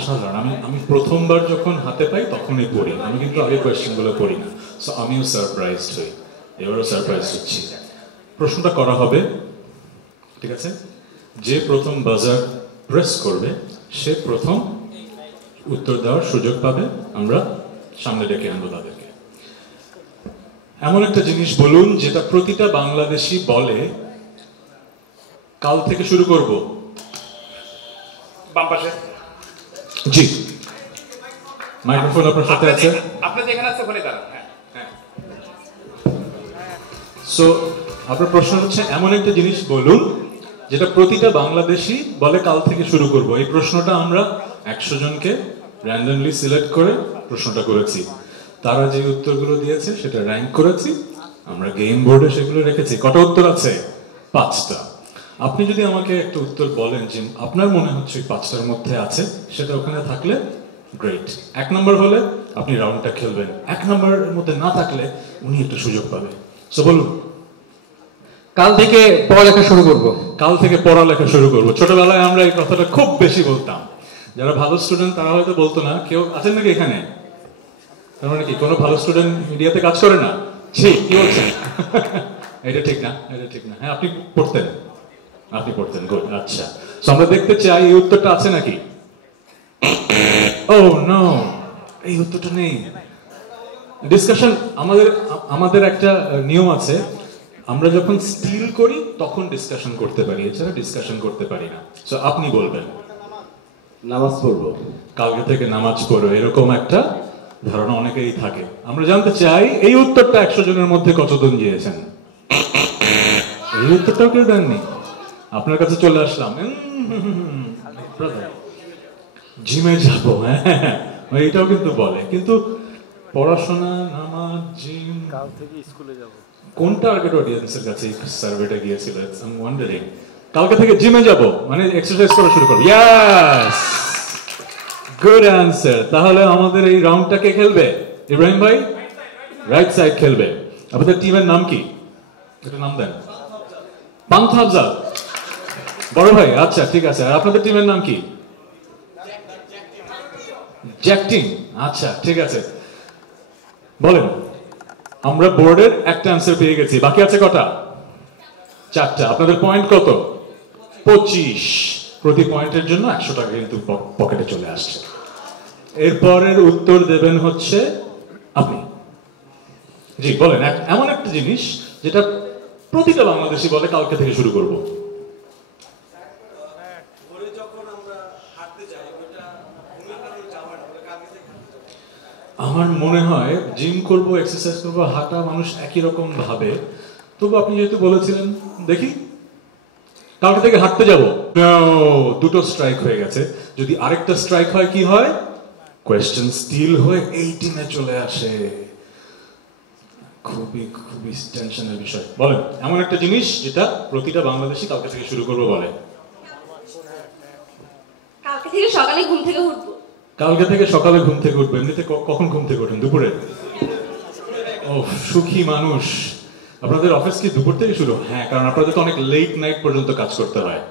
অসাধারণ। আমি প্রথমবার যখন হাতে পাই তখনই পড়ি, আমি কিন্তু আগে কোয়েশ্চেনগুলো পড়ি না। সো আমিও সারপ্রাইজড হই, এবারও সারপ্রাইজ হচ্ছি। প্রশ্নটা করা হবে, ঠিক আছে? যে প্রথম বাজার প্রেস করবে সে প্রথম উত্তর দেওয়ার সুযোগ পাবে। আমরা সামনে ডেকে আনবো তাদেরকে। এমন একটা জিনিস বলুন যেটা প্রতিটা বাংলাদেশি বলে। কাল থেকে শুরু করব। বাম পাশে। জি, মাইক্রোফোন আপনার সাথে আছে। আপনি যেখানে আছে ওখানে দাঁড়ান। হ্যাঁ। সো আপনার প্রশ্ন হচ্ছে এমন একটা জিনিস বলুন যেটা প্রতিটা বাংলাদেশি বলে কাল থেকে শুরু করব। এই প্রশ্নটা আমরা 100 জনকে র্যান্ডমলি সিলেক্ট করে প্রশ্নটা করেছি। তারা যে উত্তরগুলো দিয়েছে সেটা র্যাঙ্ক করেছি, আমরা গেম বোর্ডে সেগুলো রেখেছি। কটা উত্তর আছে? 5টা। আপনি যদি আমাকে একটা উত্তর বলেন যে আপনার মনে হচ্ছে 5টার মধ্যে আছে, সেটা ওখানে থাকলে গ্রেট। 1 নম্বর হলে আপনি রাউন্ডটা খেলবেন, 1 নম্বরের মধ্যে না থাকলে উনি একটা সুযোগ পাবে। সো বলুন। কাল থেকে পড়ালেখা শুরু করব। কাল থেকে পড়ালেখা শুরু করব। ছোটবেলায় আমরা এই কথাটা খুব বেশি বলতাম। যারা ভালো স্টুডেন্ট তারা হয়তো বলতো না। কেউ আছেন নাকি এখানে? তার মানে কি কোনো ভালো স্টুডেন্ট মিডিয়াতে কাজ করে না? জি, কি বলছেন? এটা ঠিক না, এটা ঠিক না। হ্যাঁ, আপনি পড়তেন, আপনি পড়তেন। গুড, আচ্ছা। সো আমরা দেখতে চাই এই উত্তরটা আছে নাকি? ও নো, এই উত্তরটা নেই। ডিসকাশন, আমাদের একটা নিয়ম আছে, আমরা যখন স্টিল করি তখন ডিসকাশন করতে পারি, এছাড়া ডিসকাশন করতে পারি না। সো আপনি বলবেন। নামাজ পড়বো। কালকে থেকে নামাজ পড়ো, এরকম একটা ধারণা অনেকেই থাকে। আমরা জানতে চাই এই উত্তরটা 100 জনের মধ্যে কতজন দিয়েছেন? এই উত্তরটাও কেউ দেননি। আপনার কাছে চলে আসলাম। জিমে যাবো, হ্যাঁ এটাও কিন্তু বলে, কিন্তু পড়াশোনা, নামাজ, জিম, কাল থেকে স্কুলে যাব। কোন টার্গেট অডিয়েন্সের কাছে এই সার্ভেটা গিয়েছিল? I am wandering. কালকে থেকে জিমে যাব মানে এক্সারসাইজ করা শুরু করব। Yes, good answer. তাহলে আমাদের এই রাউন্ডটা কে খেলবে? ইব্রাহিম ভাই রাইট সাইড খেলবে। আপনাদের টিমের নাম কি? একটা নাম দেন। পান্থ আফজাল, বড় ভাই। আচ্ছা, ঠিক আছে। আর আপনাদের টিমের নাম কি? Jack team. আচ্ছা, ঠিক আছে। বলেন। আমরা বোর্ডের একটা অ্যান্সার পেয়ে গেছি, বাকি আছে কটা? 4টা। আপনাদের পয়েন্ট কত? 25। প্রতি পয়েন্টের জন্য 100 টাকা কিন্তু পকেটে চলে আসছে। এরপরের উত্তর দেবেন হচ্ছে আপনি। জি বলেন, এমন একটা জিনিস যেটা প্রতিটা বাংলাদেশি বলে কালকে থেকে শুরু করব। আমার মনে হয় জিম করব, এক্সারসাইজ করব, হাঁটা মানুষ একই রকম ভাবে। তবু আপনি যেহেতু বলেছিলেন, দেখি কালকে থেকে হাঁটতে যাব। দুটো স্ট্রাইক হয়ে গেছে। যদি আরেকটা স্ট্রাইক হয় কি হয়? কোয়েশ্চেন স্টিল হয়ে এই টিমে চলে আসে। খুবই খুবই টেনশনের বিষয়। বলেন এমন একটা জিনিস যেটা প্রতিটা বাংলাদেশি কালকে থেকে শুরু করবো বলে। কালকে থেকে সকালে ঘুম থেকে উঠবো। কালকে থেকে সকালে ঘুম থেকে উঠবো। এমনিতে কখন ঘুম থেকে ওঠেন? দুপুরে? ও সুখী মানুষ। আপনাদের অফিস কি দুপুর থেকে শুরু? হ্যাঁ, কারণ আপনাদের তো অনেক লেট নাইট পর্যন্ত কাজ করতে হয়।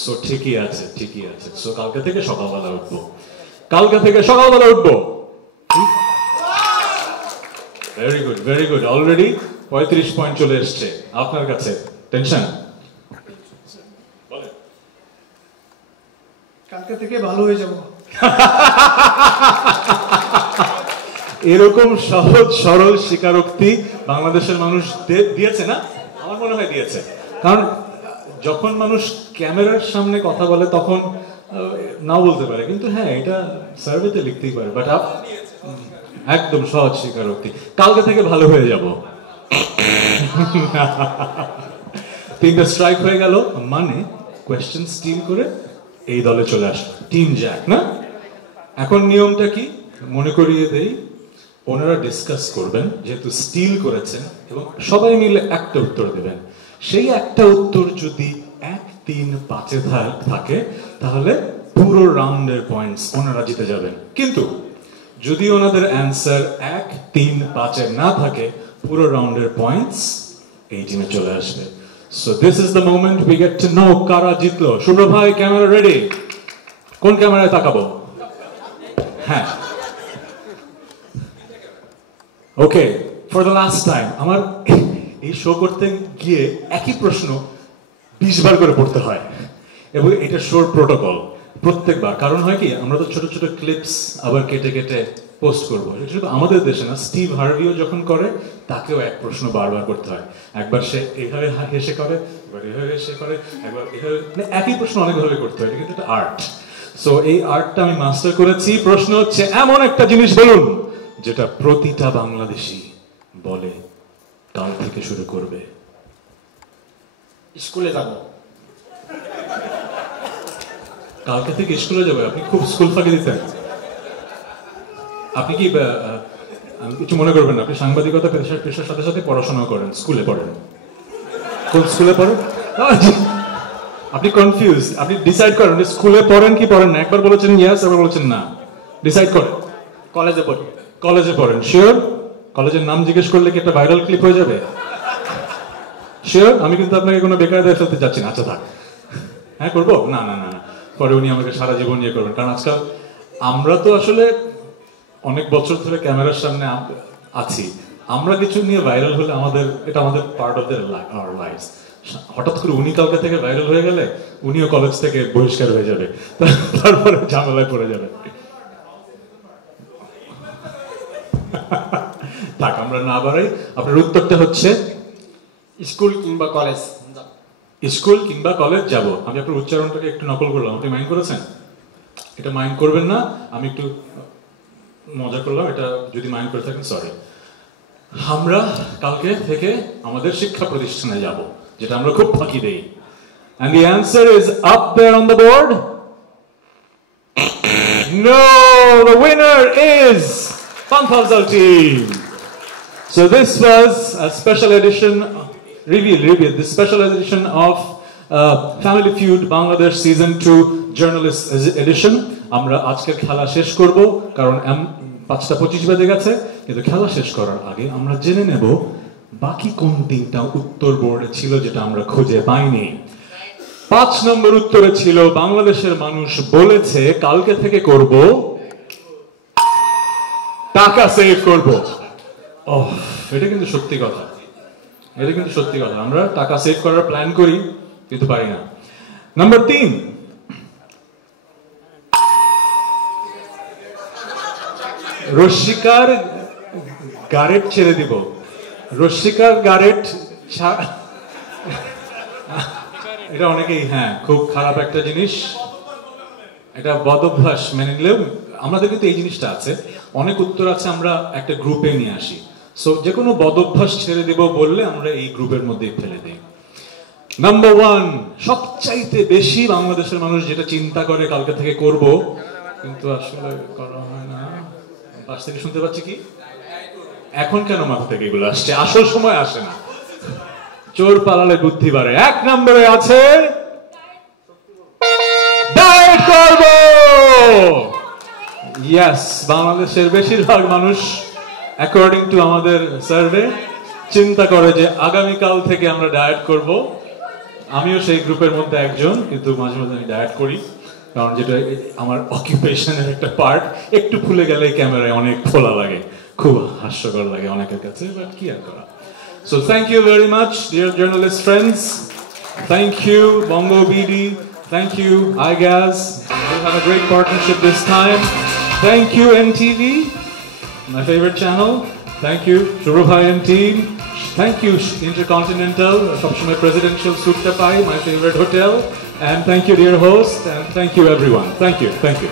সো ঠিকই আছে, ঠিকই আছে। সো কালকে থেকে সকালবেলা উঠবো। কালকে থেকে সকালবেলা উঠবো। Very good, very good. Already 35 point চলে এসছে আপনার কাছে। টেনশন? কালকে থেকে ভালো হয়ে যাব। এরকম সহজ সরল স্বীকারোক্তি বাংলাদেশের মানুষ দিয়েছে না? আমার মনে হয় দিয়েছে। কারণ যখন মানুষ ক্যামেরার সামনে কথা বলে তখন নাও বলতে পারে, কিন্তু হ্যাঁ এটা সার্ভেতে লিখতেই পারে। বাট একদম সহজ স্বীকারোক্তি। কালকে থেকে ভালো হয়ে যাব। 3টা স্ট্রাইক হয়ে গেল, মানে কোয়েশ্চেন স্টিল করে এই দলে চলে আসলো টিম জ্যাক না? এখন নিয়মটা কি মনে করিয়ে দেই। ওনারা ডিসকাস করবেন, যেহেতু স্টিল করেছেন, এবং সবাই মিলে একটা উত্তর দেবেন। সেই একটা উত্তর যদি 1, 3, 5-এ থাকে তাহলে পুরো রাউন্ডের পয়েন্টস ওনারা জিতে যাবেন। কিন্তু যদি ওনাদের অ্যান্সার 1, 3, 5-এ না থাকে, পুরো রাউন্ডের পয়েন্টস এই টিমে চলে আসবে। So this is the moment we get to know কারা জিতলো। শুভ্র ভাই, ক্যামেরা রেডি? কোন ক্যামেরায় তাকাবো? হ্যাঁ okay for the last time আমার এই শো করতে গিয়ে একই প্রশ্ন 20 বার করে পড়তে হয় এবং এটা শোর প্রোটোকল প্রত্যেকবার। কারণ হয় কি, আমরা তো ছোট ছোট ক্লিপস আবার কেটে কেটে পোস্ট করবো। এটা শুধু আমাদের দেশে না, স্টিভ হার্ভিও যখন করে তাকেও এক প্রশ্ন বারবার করতে হয়। একবার সে এইভাবে হেসে করে, একবার এইভাবে হেসে করে, একবার এইভাবে, মানে একই প্রশ্ন অনেকভাবে করতে হয়। এটা কিন্তু একটা আর্ট। সো এই আর্টটা আমি মাস্টার করেছি। প্রশ্ন হচ্ছে, এমন একটা জিনিস বলুন যেটা প্রতিটা বাংলাদেশী বলে কাল থেকে শুরু করবে। স্কুলে যাব। কালকে থেকে স্কুলে যাবে? আপনি খুব স্কুল ফাঁকি দিতেন। আপনি কি আমি কিছু মনে করবেন না, আপনি সাংবাদিকতা পেশার সাথে সাথে পড়াশোনা করেন, স্কুলে পড়েন। কোন স্কুলে পড়েন? আপনি কনফিউজ, আপনি ডিসাইড করেন স্কুলে পড়েন কি পড়েন না। একবার বলেছেন ইয়েস, একবার বলেছেন না। ডিসাইড করেন। কলেজে পড়ি। কলেজে পড়েন শিওর? কলেজের নাম জিজ্ঞেস করলে কি একটা ভাইরাল ক্লিপ হয়ে যাবে? শিওর? আমি কিন্তু আপনাকে কোনো বেকায়দায় ফেলতে যাচ্ছি না। আচ্ছা থাক। হ্যাঁ করবো? না না না, পরে উনি আমাকে সারা জীবন ইয়ে করবেন। কারণ আজকাল আমরা তো আসলে অনেক বছর ধরে ক্যামেরার সামনে আছি, আমরা কিছু নিয়ে ভাইরাল হলে এটা আমাদের পার্ট অফ আওয়ার লাইফস। হঠাৎ করে উনি কালকে থেকে ভাইরাল হয়ে গেলে উনিও কলেজ থেকে বহিষ্কার হয়ে যাবে, তারপরে ঝামেলায় পড়ে যাবে। থাক, আমরা না বাড়াই। আপনার উত্তরটা হচ্ছে স্কুল কিংবা কলেজ। স্কুল কিংবা কলেজ যাব। আমি আপনার উচ্চারণটাকে একটু নকল করলাম, আপনি মাইন্ড করেছেন? এটা মাইন্ড করবেন না, আমি একটু মজা করলাম। এটা যদি মাইন্ড করে থাকেন সরি। আমরা কালকে থেকে আমাদের শিক্ষা প্রতিষ্ঠানে যাব, যেটা আমরা খুব ফাঁকি দেই। And the answer is up there on the board. No, the winner is Panthazal team. So this was a special edition, reveal, the special edition of Family Feud Bangladesh Season 2 Journalist Edition. আমরা আজকের খেলা শেষ করব, কারণ 5:25 বেজে গেছে। কিন্তু খেলা শেষ করার আগে আমরা জেনে নেব বাকি কোন তিনটা উত্তর বোর্ডে ছিল যেটা আমরা খুঁজে পাইনি। 5 নম্বর উত্তরে ছিল, বাংলাদেশের মানুষ বলেছে কালকে থেকে করব টাকা সেভ করব। এটা কিন্তু সত্যি কথা, এটা কিন্তু সত্যি কথা। আমরা টাকা সেভ করার প্ল্যান করি কিন্তু পারি না। নাম্বার 3, রশ্মিকার গারেট ছেড়ে দিব। রশ্মিকার গারেট এটা অনেকেই, হ্যাঁ খুব খারাপ একটা জিনিস, এটা বদ অভ্যাস মেনে নিলেও আমাদের কিন্তু এই জিনিসটা আছে। অনেক উত্তর আছে আমরা একটা গ্রুপে নিয়ে আসি। সো যে কোনো বদ অভ্যাস ছেড়ে দিব বললে আমরা এই গ্রুপের মধ্যে ফেলে দিই। নাম্বার 1, সবচাইতে বেশি বাংলাদেশের মানুষ যেটা চিন্তা করে কালকে থেকে করব কিন্তু আসলে করা হয় না। পাশ থেকে শুনতে পাচ্ছি কি, এখন কেন মাথা থেকে এগুলো আসছে? আসল সময় আসে না, চোর পালালে বুদ্ধি বাড়ে। 1 নম্বরে আছে ডায়েট করব। ইয়েস, বাংলাদেশের বেশিরভাগ মানুষ অ্যাকর্ডিং টু আমাদের সার্ভে চিন্তা করে যে আগামীকাল থেকে আমরা ডায়েট করব। আমিও সেই গ্রুপের মধ্যে একজন, কিন্তু মাঝে মাঝে আমি ডায়েট করি, কারণ যেটা আমার অকুপেশনের একটা পার্ট। একটু ফুলে গেলে ক্যামেরায় অনেক ফোলা লাগে, খুব হাস্যকর লাগে অনেকের কাছে, বাট কি আর করা। So thank you very much, dear journalist friends. Thank you, Bongo BD. Thank you, iGaz. We have a great partnership this time. Thank you, NTV, my favorite channel. Thank you, Shurubhai and team. Thank you, Intercontinental, Shopshimay Presidential Suit Tapai, my favorite hotel. And thank you, dear host. And thank you, everyone. Thank you. Thank you.